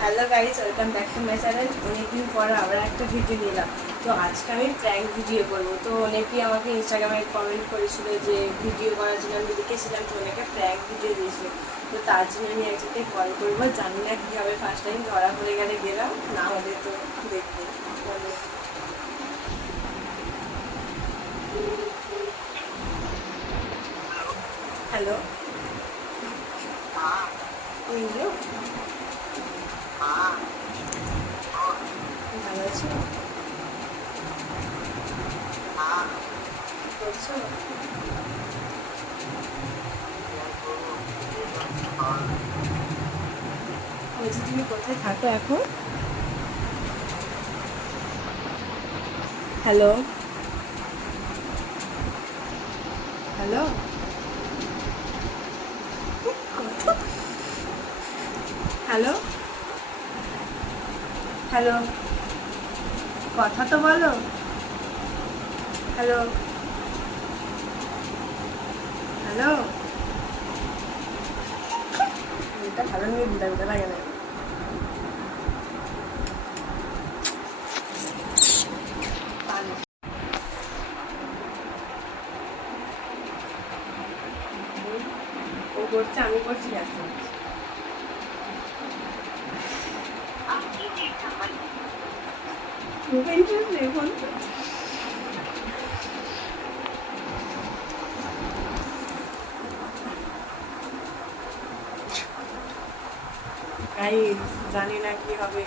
Hello guys, welcome back to my channel. অনেকদিন পর আবার একটা ভিডিও নিলাম। তো আজকে আমি প্র্যাঙ্ক ভিডিও করবো। তো অনেকেই আমাকে ইনস্টাগ্রামে কমেন্ট করেছিল যে ভিডিও করার জন্য আমি লিখেছিলাম, তো অনেকে প্র্যাঙ্ক ভিডিও দিয়েছিল। তো তার জন্য আমি একজনকে কল করবো, জানি না কীভাবে ফার্স্ট টাইম ধরা পড়ে গেলে গেলাম, না হলে তো দেখবো। হ্যালো, ভালো আছো? কি করছো? বলছি তুমি কোথায় থাকো এখন? হ্যালো হ্যালো, হ্যালো হ্যালো, কথা তো বলো। হ্যালো হ্যালো, এটা ভালো নিয়ে বিদায় বিদায় লাগে না। ও করছে, আমি করছি, ব্যস্ত এখন। গাইস, জানি না কি হবে।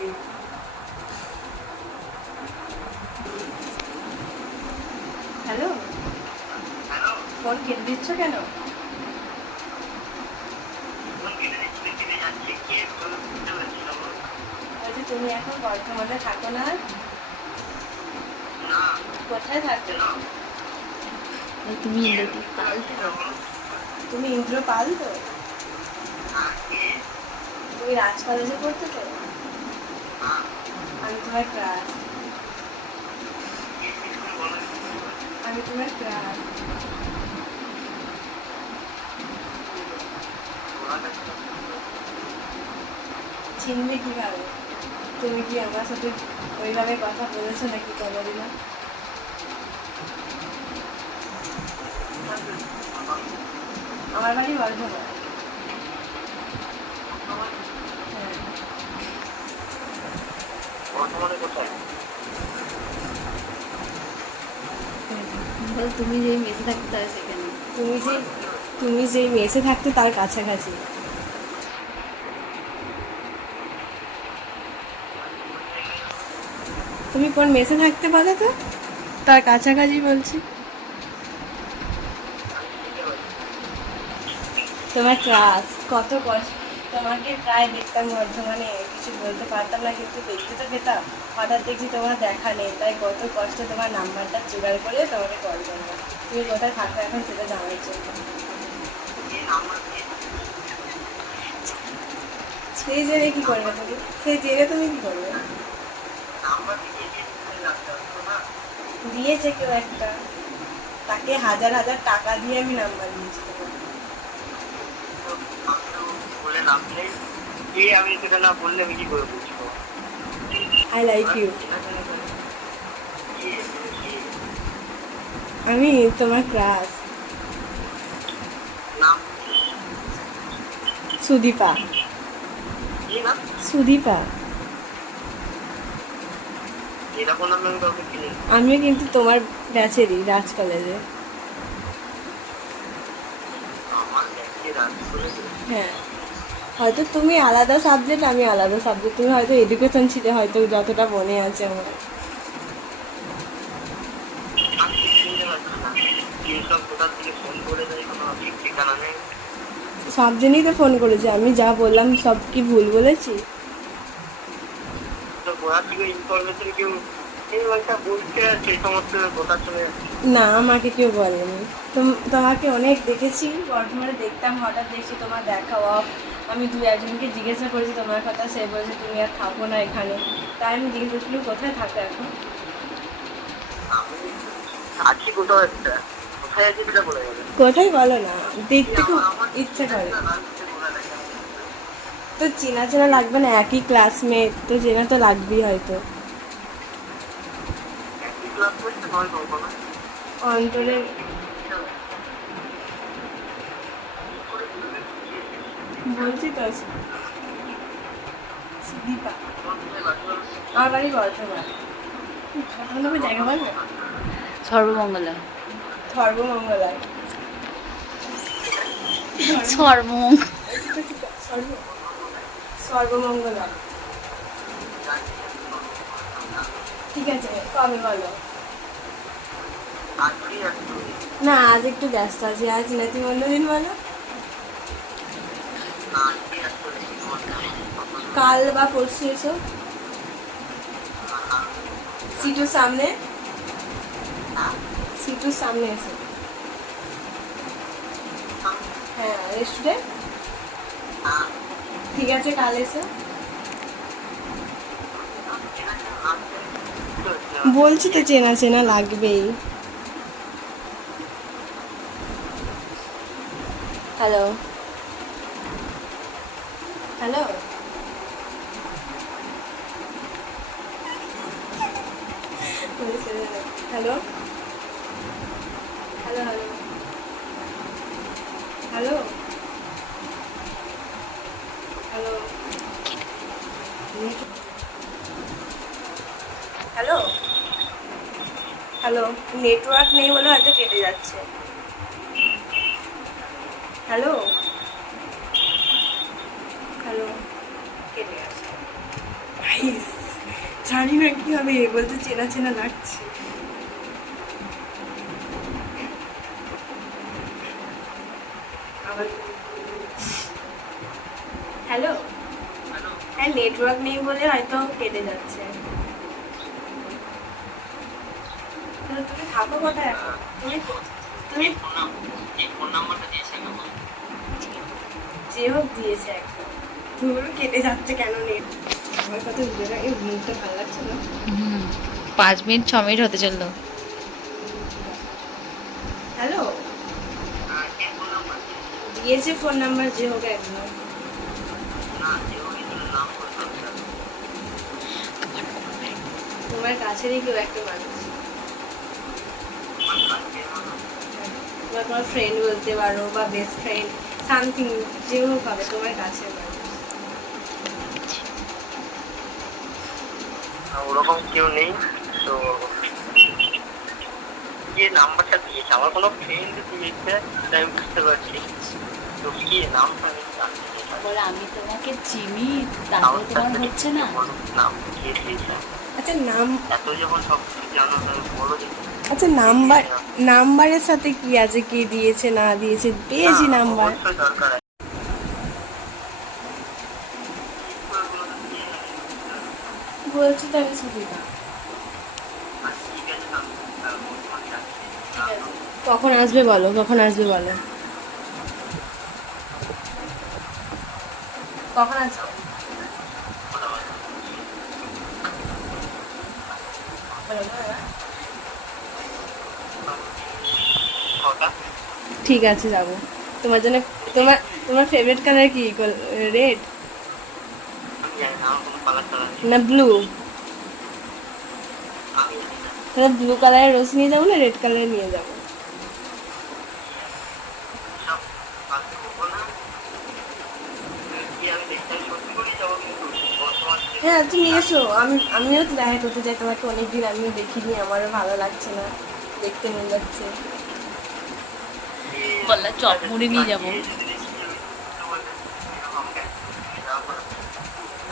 হ্যালো, ফোন কেটে দিচ্ছ কেন? বলছি তুমি এখন বর্ধমানে থাকো না? কোথায় থাকো? তুমি ইন্দ্রজিৎ পাল তো? তুমি ইন্দ্র পাল তো? তুমি রাজ কলেজে পড়তে তো? আমি তোমার ক্লাস, আমি তোমার ক্লাস। চিনবে কিভাবে? তুমি কি আমার সাথে ওইভাবে কথা বলেছো নাকি কোনোদিনও? আমার বাড়ি বর্ধমান। হ্যাঁ। তুমি যেই মেসে থাকতে তার সেখানে। তুমি যে তুমি যেই মেসে থাকতে তার কাছাকাছি। তুমি কোন মেসে থাকতে বলো তো? তার কাছাকাছি বলছি। তোমার ক্লাস কত কষ্ট। তোমাকে প্রায় দেখতাম বর্ধমানে, কিছু বলতে পারতাম না, কিন্তু দেখতে তো পেতাম। হঠাৎ দেখছি তোমার দেখা নেই, তাই কত কষ্টে তোমার নাম্বারটা জোগাড় করে তোমাকে কল করবো। তুমি কোথায় থাকো এখন সেটা জানার জন্য। সেই জেনে কি করবে তুমি? সেই জেনে তুমি কি করবে? দিয়েছে কেউ একটা, তাকে হাজার হাজার টাকা দিয়ে আমি নাম্বার দিয়েছি তোমার। আমি সেটা না বললে আমি কি করে বুঝবো? I like you. আমি তোমার ক্লাস। সুদীপা। সুদীপা। আমিও কিন্তু তোমার ব্যাচেরই, রাজ কলেজে। হ্যাঁ, হয়তো তুমি আলাদা সাবজেক্ট, আমি আলাদা সাবজেক্ট। তুমি হয়তো এডুকেশন ছিলে, হয়তো যতটা মনে আছে আমার। সব জন্যই তো ফোন করেছি, আমি যা বললাম সব কি ভুল বলেছি? না, আমাকে কেউ বলেনি। তোমাকে অনেক দেখেছি বর্ধমানে, দেখতাম, হঠাৎ দেখছি তোমার দেখা অফ। আমি দু একজনকে জিজ্ঞাসা করেছি তোমার কথা, সে বলছে তুমি আর থাকো না এখানে। তাই আমি জিজ্ঞাসা করছিলাম কোথায় থাকো এখন। কোথায় বলো না, দেখতে খুব ইচ্ছা করে। তো চেনা চেনা লাগবে না, একই ক্লাসমেট তো চেনা তো লাগবেই হয়তো। একই ক্লাস করছে নয় কখনো। অন্তরের বলছি তো সুদীপা, আমার বাড়ি বর্ধমান। বর্ধমানে জায়গা বল না, সর্বমঙ্গলা। সর্বমঙ্গলা। সর্বমঙ্গলা, ঠিক আছে। কবে বলো? না আজ একটু ব্যস্ত আছি, আজ না, তুমি অন্যদিন বলো। কাল বা পরশু এসো, সিটুর সামনে, সিটুর সামনে এসো। হ্যাঁ রেস্টুরেন্ট, ঠিক আছে কাল এসো। বলছি তো চেনা চেনা লাগবেই। Hello hello, hello hello hello hello hello hello hello, network নেই বলে হয়তো কেটে যাচ্ছে। হ্যালো হ্যালো, কেটে গেছে। গাইস জানি না কি হবে, বলতে চেনা চেনা লাগছে। হ্যালো, হ্যাঁ নেটওয়ার্ক নেই বলে হয়তো কেটে যাচ্ছে। তুমি থাকো কোথায় এখন? তুমি তুমি যে হোক দিয়েছে একদম, ধুর কেটে যাচ্ছে কেন নেট? আমার কথা বুঝে না, এই মুখটা ভালো লাগছে না। 5 মিনিট 6 মিনিট হতে চললো। হ্যালো, দিয়েছে ফোন নাম্বার, যে হোক একদম। তোমার কাছেরই কেউ একটা মানুষ, বা তোমার ফ্রেন্ড বলতে পারো, বা বেস্ট ফ্রেন্ড, সামথিং, যে হোক হবে তোমার কাছের মানুষ। ওরকম কেউ নেই তো। যে নাম্বারটা দিয়েছে আমার কোনো ফ্রেন্ড দিয়েছে, আমি বুঝতে পারছি। তো কি নামটা আমি জানি না। বলে আমি তোমাকে চিনি, তারপরে তোমার হচ্ছে না। নাম কে দিয়েছে? আচ্ছা নাম, এত যখন সব কিছু জানো তাহলে বলো দেখি। আচ্ছা নাম্বার, নাম্বারের সাথে কি আছে, কে দিয়েছে না দিয়েছে, পেয়েছি নাম্বার। অবশ্যই দরকার আছে। বলছি তো আমি সুবিধা। ঠিক আছে, আমি বর্তমানে যাচ্ছি। ঠিক আছে, কখন আসবে বলো, কখন আসবে বলো, কখন আসবে? বলো না। কটা? ঠিক আছে যাবো তোমার জন্য। তোমার তোমার ফেভারিট কালার কি? রেড আমি জানি না, আমার কোনো কালার টালার নেই। না ব্লু? আমি জানি না। তাহলে ব্লু কালারের রোজ নিয়ে যাবো না রেড কালারের নিয়ে যাবো? সব আজকে বলবো না। কি আমি দেখতে সত্যি করেই যাবো, কিন্তু বর্তমানে হ্যাঁ তুমি এসো, আমিও তো দেখা করতে চাই তোমাকে, অনেকদিন আমিও দেখিনি, আমারও ভালো লাগছে না, দেখতে মন যাচ্ছে। বললা চপ মুড়ি নিয়ে যাবো।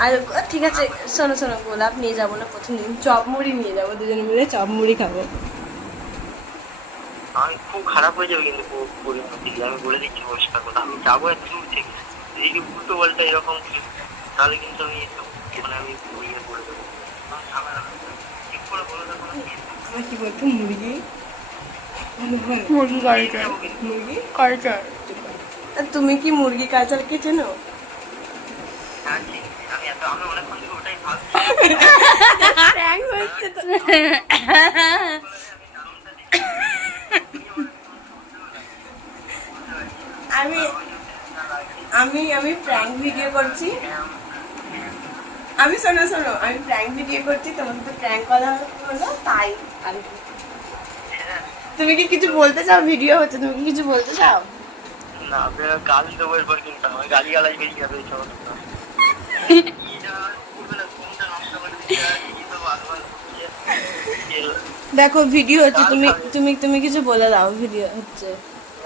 আর ঠিক আছে, শোনো শোনো, গোলাপ নিয়ে যাবো না প্রথম দিন, চপ মুড়ি নিয়ে যাবো, দুজনে মিলে চপ মুড়ি খাবো। আমি খুব খারাপ হয়ে যাবে কিন্তু পরিণতি, আমি বলে দিচ্ছি পরিষ্কার কথা। আমি যাবো এত দূর থেকে, এই যে উল্টো পাল্টা এরকম তাহলে কিন্তু আমি মানে আমি ইয়ে করে দেবো। আমার ঝামেলা হবে। ঠিক করে বলে দেবো না। আমার কি বলতো, মুরগি মুরগি কালচার, যাবো কিন্তু। মুরগি। কালচার। আর তুমি কি মুরগি কালচারকে চেনো? হ্যাঁ ঠিক আছে, আমি অনেকক্ষণ থেকে ওটাই ভাবছি। Prank হচ্ছে তো। আমি আমি প্র্যাঙ্ক ভিডিও করছি। আমি শোনো আমি প্র্যাঙ্ক ভিডিও করছি, তোমার সাথে প্র্যাঙ্ক করা হলো তাই আর কি। তুমি কি কিছু বলতে চাও? ভিডিও হচ্ছে, তুমি কি কিছু বলতে চাও? না গালি দেবো এরপর, কিন্তু আমার গালি গালাই বেরিয়ে যাবে এই সমস্ত। দেখো ভিডিও হচ্ছে, তুমি তুমি তুমি কিছু বলে দাও, ভিডিও হচ্ছে।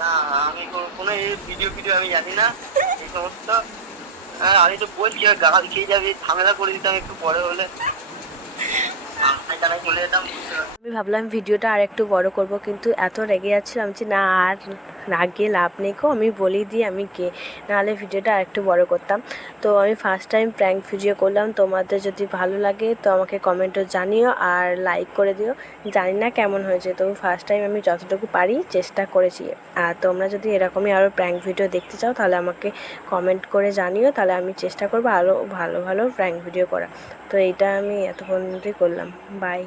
না আমি কোনো এই ভিডিও আমি জানি না এই সমস্ত। আমি তো বলছি গাল খেয়ে যাবে, ঝামেলা করে দিতাম একটু পরে হলে, চলে যেতাম। আমি ভাবলাম ভিডিওটা আর একটু বড় করব, কিন্তু এত রেগে যাচ্ছিলাম যে না আর রাগে লাভ নেই গো, আমি বলেই দিই আমি কে, নাহলে ভিডিওটা আর একটু বড় করতাম। তো আমি ফার্স্ট টাইম প্র্যাঙ্ক ভিডিও করলাম, তোমাদের যদি ভালো লাগে তো আমাকে কমেন্টও জানিও আর লাইক করে দিও। জানি না কেমন হয়েছে, তবু ফার্স্ট টাইম আমি যতটুকু পারি চেষ্টা করেছি। আর তোমরা যদি এরকমই আরও প্র্যাঙ্ক ভিডিও দেখতে চাও তাহলে আমাকে কমেন্ট করে জানিও, তাহলে আমি চেষ্টা করবো আরও ভালো ভালো প্র্যাঙ্ক ভিডিও করা। তো এইটা আমি এত পর্যন্তই করলাম, বাই।